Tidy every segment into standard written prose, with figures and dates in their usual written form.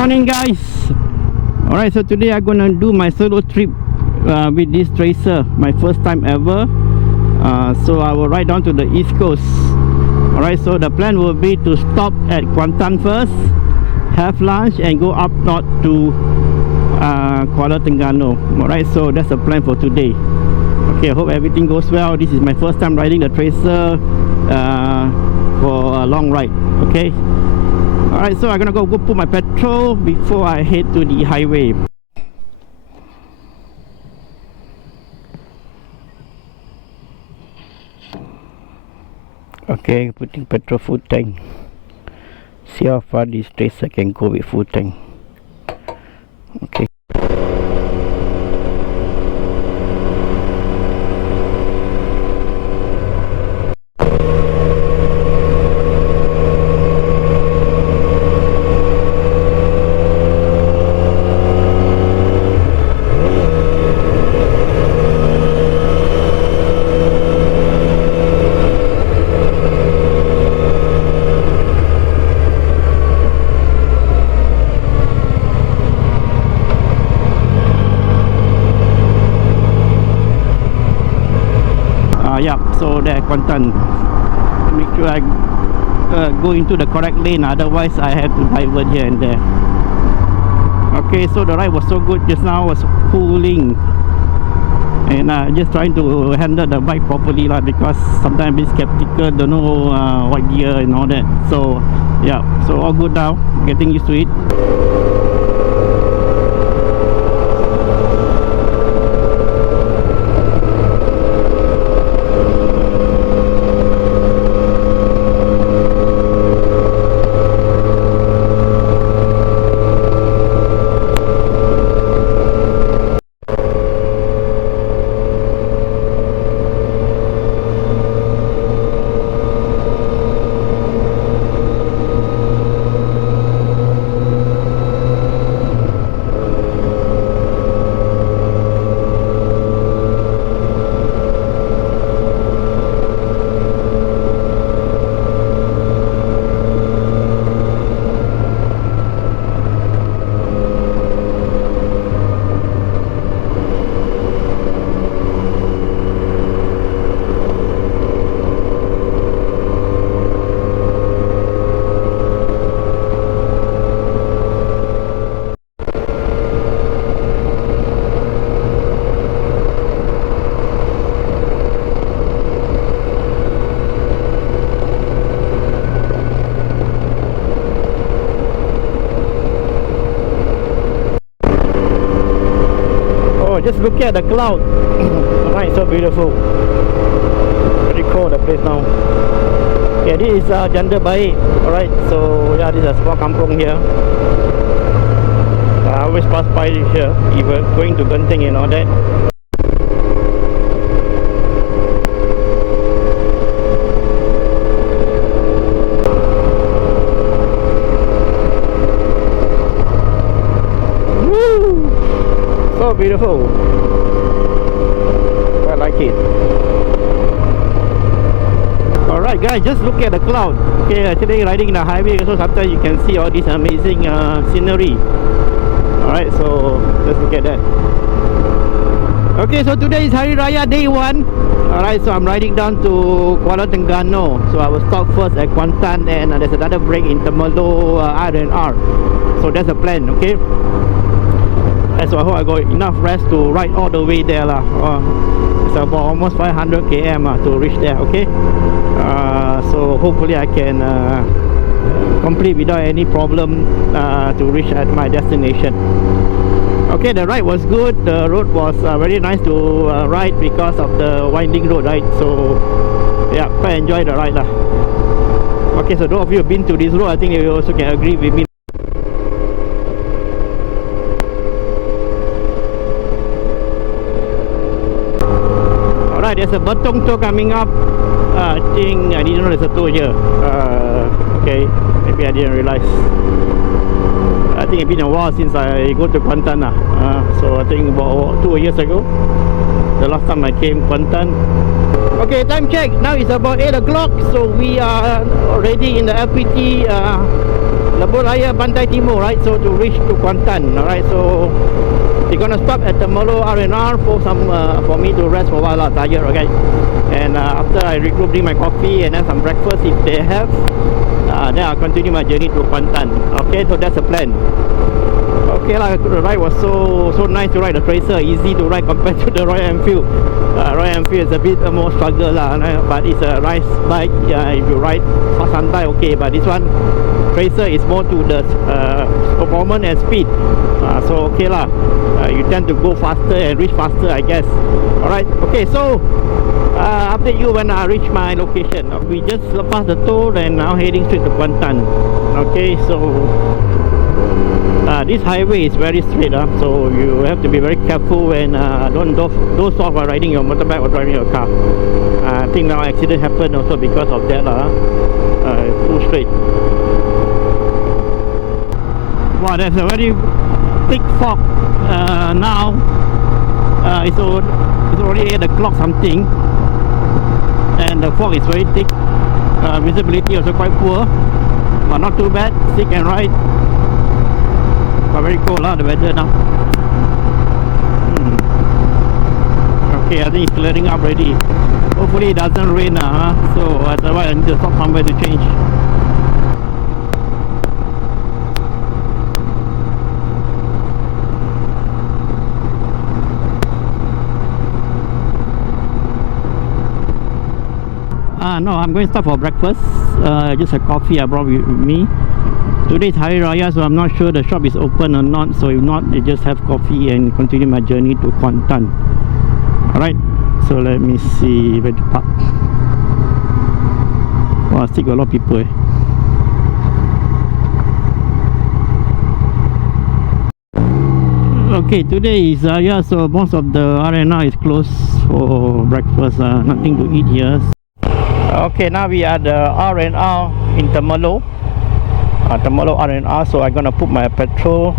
Morning guys. Alright, so today I'm gonna do my solo trip with this tracer, my first time ever. So I will ride down to the east coast. Alright, so the plan will be to stop at Kuantan first, have lunch and go up north to Kuala Terengganu. Alright, so that's the plan for today. Okay, I hope everything goes well. This is my first time riding the tracer for a long ride. Okay. Alright, so I'm gonna go put my petrol before I head to the highway. Okay, putting petrol full tank. See how far this tracer can go with full tank. Okay. Yeah, so there Kuantan. Make sure I go into the correct lane, otherwise I have to divert here and there. Okay, so the ride was so good just now, was cooling, and just trying to handle the bike properly lah, because sometimes a bit skeptical, don't know what gear and all that. So yeah, so all good now, getting used to it. Just look at the cloud. Alright, so beautiful. Very cool the place now. Okay, this is Janda Baik. Alright, so yeah, this is a small kampung here. I always pass by here, even going to Genting and all that. So beautiful. I like it. Alright guys, just look at the cloud. Okay, actually riding in the highway, so sometimes you can see all this amazing scenery. Alright, so just look at that. Okay, so today is Hari Raya day 1. Alright, so I'm riding down to Kuala Terengganu. So I will stop first at Kuantan, and there's another break in Temerloh R&R. So that's the plan, okay? So I hope I got enough rest to ride all the way there lah. It's about almost 500 km to reach there. Okay, so hopefully I can complete without any problem to reach at my destination. Okay, the ride was good. The road was very nice to ride because of the winding road, right? So yeah, quite enjoy the ride lah. Okay, so those of you who've been to this road, I think you also can agree with me. There's a Betong tour coming up. I think I didn't know there's a tour here. Okay, maybe I didn't realize. I think it's been a while since I go to Kuantan. So I think about 2 years ago, the last time I came Kuantan. Okay, time check. Now it's about 8 o'clock. So we are already in the LPT Lebuh Raya Pantai Timur, right? So to reach to Kuantan, alright. So we're gonna stop at the Molo R&R for some for me to rest for a while. Tired, okay. And after I regroup, drink my coffee and then some breakfast if they have. Then I'll continue my journey to Kuantan. Okay, so that's the plan. Okay lah, the ride was so nice to ride the Tracer, easy to ride compared to the Royal Enfield. Royal Enfield is a bit more struggle lah, but it's a nice bike. If you ride santai, okay. But this one, Tracer is more to the performance and speed. So okay lah, you tend to go faster and reach faster, I guess. Alright, okay. So update you when I reach my location. We just lepas the toll and now heading straight to Kuantan. Okay, so this highway is very straight, so you have to be very careful when don't doze off while riding your motorbike or driving your car. I think now accident happened also because of that, too straight. Wow, there's a very thick fog now. It's already 8 o'clock something, and the fog is very thick. Visibility also quite poor, but not too bad. Still can ride. But very cold the weather now. Okay, I think it's clearing up already. Hopefully it doesn't rain so otherwise I need to stop somewhere to change. No, I'm going to stop for breakfast. Just a coffee I brought with me. Today is Hari Raya, so I'm not sure the shop is open or not. So if not, I just have coffee and continue my journey to Kuantan. Alright, so let me see where to park. Wow, still got a lot of people. Okay, today is Raya, so most of the R&R is closed for breakfast. Nothing to eat here. Okay, now we are the R&R in Temerloh. Temerloh R&R, so I'm gonna put my petrol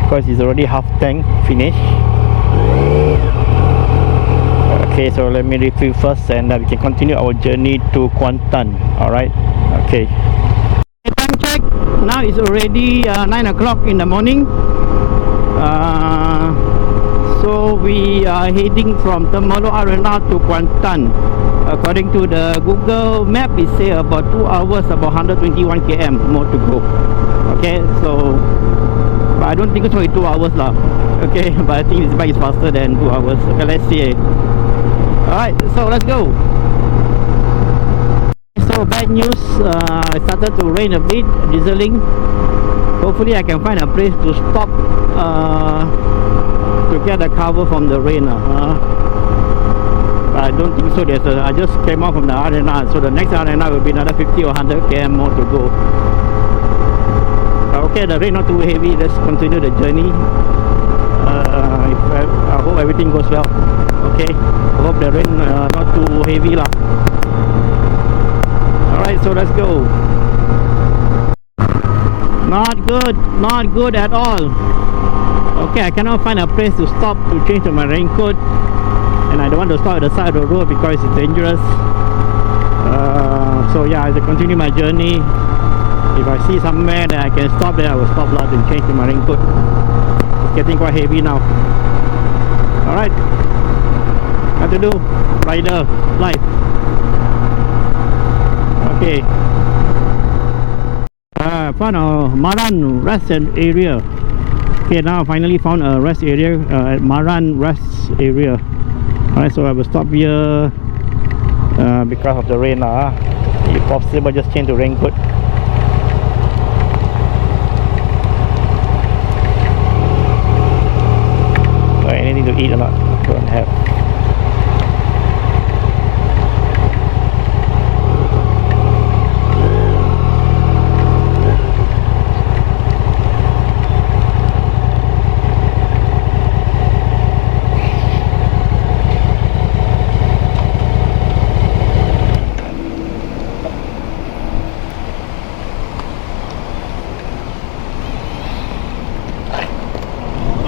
because it's already half tank finished. Okay, so let me refill first and we can continue our journey to Kuantan. Alright, okay. Time check, now it's already 9 o'clock in the morning. So we are heading from Temerloh R&R to Kuantan. According to the Google map, it says about 2 hours, about 121 km more to go. Okay, so but I don't think it's only 2 hours lah. Okay, but I think this bike is faster than 2 hours. Okay, let's see. Alright, so let's go. So bad news, it started to rain a bit, drizzling. Hopefully I can find a place to stop to get the cover from the rain. I don't think so. I just came out from the R&R, so the next R&R will be another 50 or 100 km more to go. Okay, the rain not too heavy. Let's continue the journey. I hope everything goes well. Okay, I hope the rain not too heavy lah. Alright, so let's go. Not good at all. Okay, I cannot find a place to stop to change to my raincoat. And I don't want to stop at the side of the road because it's dangerous. So yeah, I have to continue my journey. If I see somewhere that I can stop there, I will stop lah and change to my raincoat. It's getting quite heavy now. Alright, what to do? Rider life. Okay. Found a Maran rest area. Okay, now I finally found a rest area at Maran rest area. Alright, so I will stop here because of the rain. If possible, just change to raincoat. Anything to eat or not? Don't have.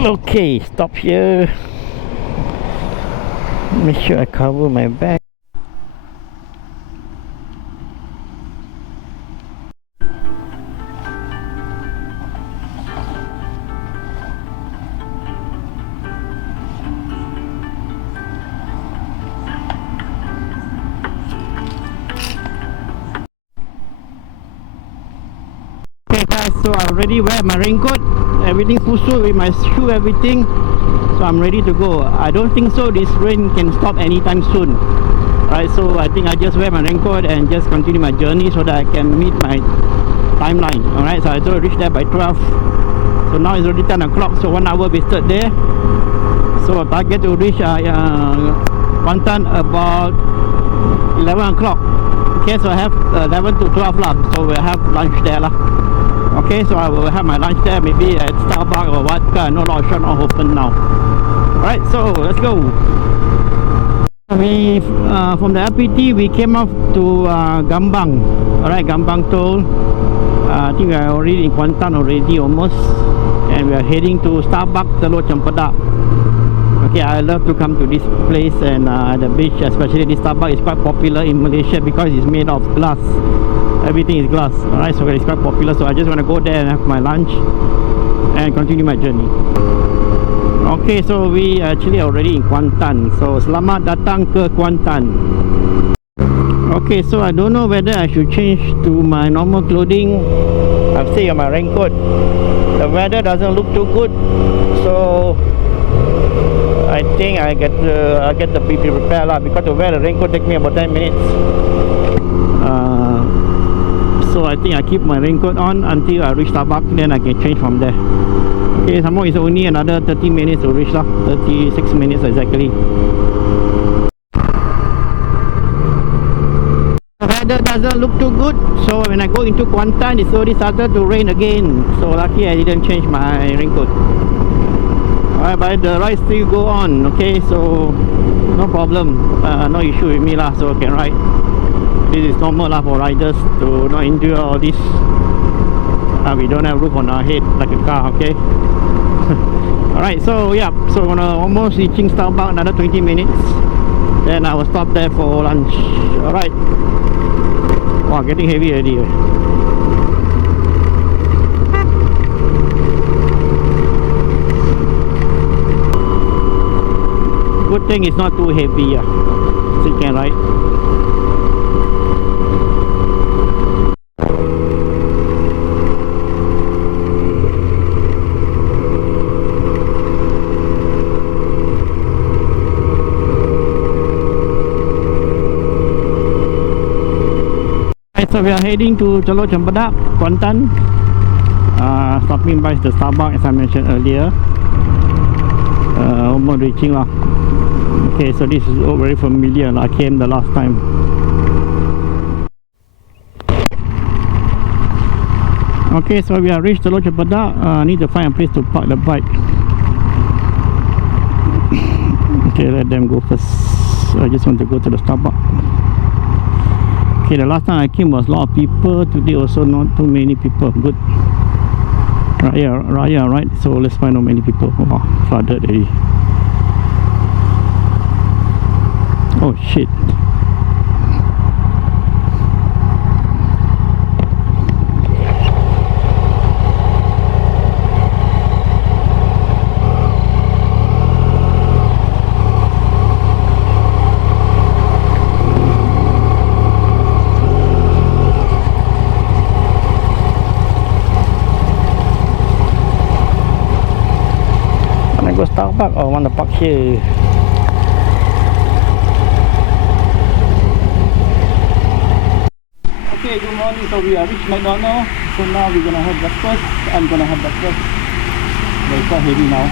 Okay, stop here. Make sure I cover my back. so I already wear my raincoat, everything full suit with my shoe, everything. So I'm ready to go. I don't think so this rain can stop anytime soon. Right, so I think I just wear my raincoat and just continue my journey so that I can meet my timeline. Alright, so I thought I reach there by 12. So now it's already 10 o'clock, so 1 hour wasted there. So target to reach Kuantan about 11 o'clock. Okay, so I have 11 to 12 lah. So we'll have lunch there lah. Okay, so I will have my lunch there, maybe at Starbucks or what. No shop not open now. Alright, so let's go. From the LPT we came off to Gambang. Alright, Gambang toll. I think we are already in Kuantan already almost, and we are heading to Starbucks Telok Cempedak. Okay, I love to come to this place, and the beach, especially this Starbucks, is quite popular in Malaysia because it's made of glass. Everything is glass. Alright, so it's quite popular. So I just want to go there and have my lunch and continue my journey. Okay, so we actually already in Kuantan. So selamat datang ke Kuantan. Okay, so I don't know whether I should change to my normal clothing. I've still got my raincoat. The weather doesn't look too good, so I think I get the be prepared lah, because to wear the raincoat take me about 10 minutes. So I think I keep my raincoat on until I reach Starbucks, then I can change from there. Okay, some more it's only another 30 minutes to reach lah, 36 minutes exactly. The weather doesn't look too good, so when I go into Kuantan, it's already started to rain again. So lucky I didn't change my raincoat. Alright, but the ride still go on. Okay, so no problem, no issue with me lah, so I can ride. This is normal lah for riders to not endure all this. We don't have roof on our head like a car, okay? Alright, so yeah, so we're almost reaching Starbucks, another 20 minutes. Then I will stop there for lunch. Alright. Wow, getting heavy already. Good thing it's not too heavy, so you can ride. So we are heading to Telok Cempedak, Kuantan. Stopping by the Starbucks as I mentioned earlier. Almost reaching lah. Okay, so this is all very familiar. I came the last time. Okay, so we are reached Telok Cempedak. I need to find a place to park the bike. Okay, let them go first. I just want to go to the Starbucks. Okay, the last time I came was a lot of people. Today also not too many people. Good. Raya, right? So let's find out many people. Oh, flooded already. Oh shit. Go Starbucks or want to park here? Okay, good morning. So we are reached McDonald's. So now we're gonna have breakfast. I'm gonna have breakfast. It's quite heavy now.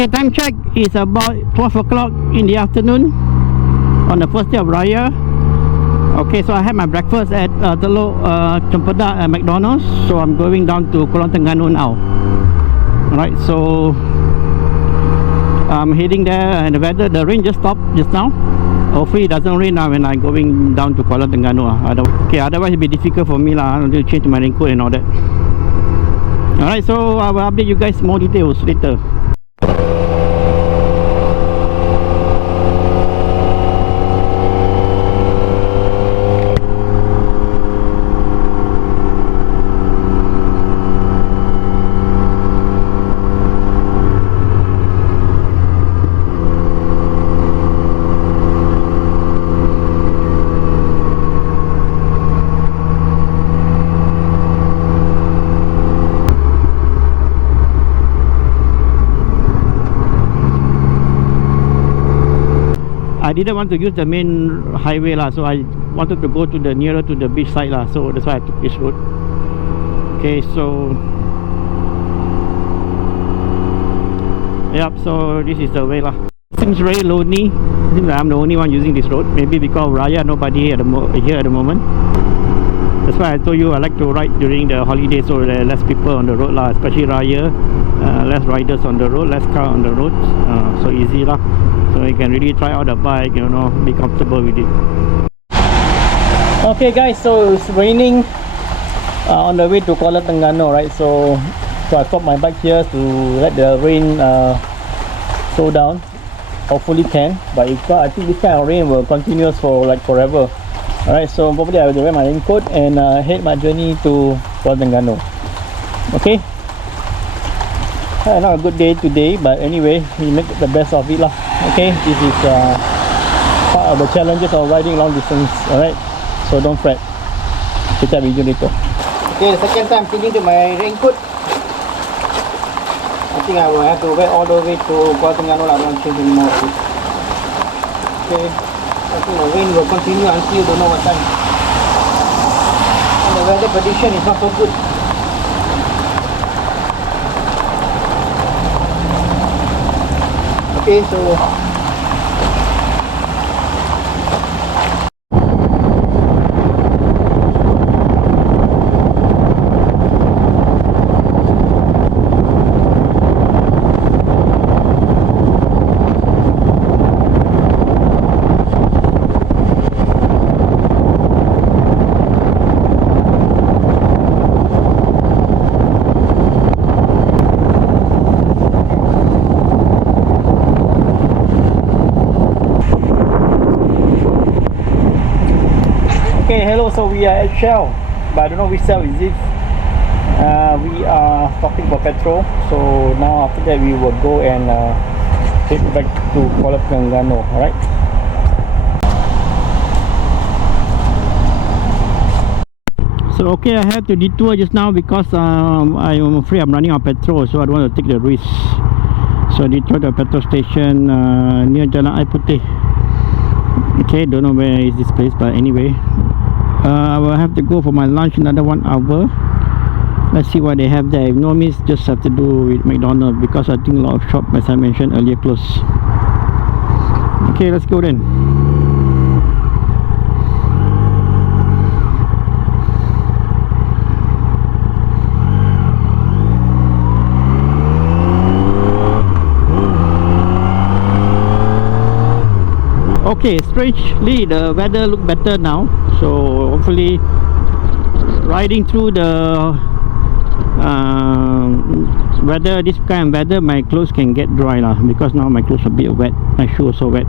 Okay, time check is about 12 o'clock in the afternoon on the first day of Raya. Okay, so I had my breakfast at Telok Cempedak McDonald's. So I'm going down to Kuala Terengganu now. Alright, so I'm heading there, and the rain just stopped just now. Hopefully it doesn't rain now when I'm going down to Kuala Terengganu. Okay, otherwise it'll be difficult for me lah. I need to change my raincoat and all that. Alright, so I will update you guys more details later. didn't want to use the main highway lah, so I wanted to go to the nearer to the beach side lah, so that's why I took this road. Okay, so yep, so this is the way lah. Seems very lonely. Seems like I'm the only one using this road. Maybe because of Raya, nobody here at the moment. That's why I told you I like to ride during the holiday, so there are less people on the road lah, especially Raya. Less riders on the road, less car on the road, so easy lah. So you can really try out the bike, you know, be comfortable with it. Okay guys, so it's raining on the way to Kuala Terengganu, right? So I stopped my bike here to let the rain slow down. Hopefully can, but if not, I think this kind of rain will continue for like forever. Alright, so probably I will wear my raincoat and head my journey to Kuala Terengganu. Okay, not a good day today, but anyway, we make the best of it lah. Okay, this is part of the challenges of riding long distance. Alright, so don't fret. Kita video later. Okay, the second time changing to my raincoat. I think I will have to wear all the way to Kuala Terengganu lah. I don't change anymore. Okay, I think the rain will continue until don't know what time. And the weather prediction is not so good. Okay, so okay, hello, so we are at Shell, but I don't know which Shell is this. We are stopping for petrol, so now after that we will go and head back to Kuala Terengganu, alright? So okay, I had to detour just now because I'm afraid I'm running out of petrol, so I don't want to take the risk. So I detoured the petrol station near Jalan Air Putih. Okay, don't know where is this place, but anyway, I will have to go for my lunch another 1 hour. Let's see what they have there. If no miss, just have to do with McDonald's, because I think a lot of shops, as I mentioned earlier, close. Okay, let's go then. Okay, strangely the weather look better now, so hopefully riding through the weather, this kind of weather, my clothes can get dry lah, because now my clothes are a bit wet, my shoes also wet.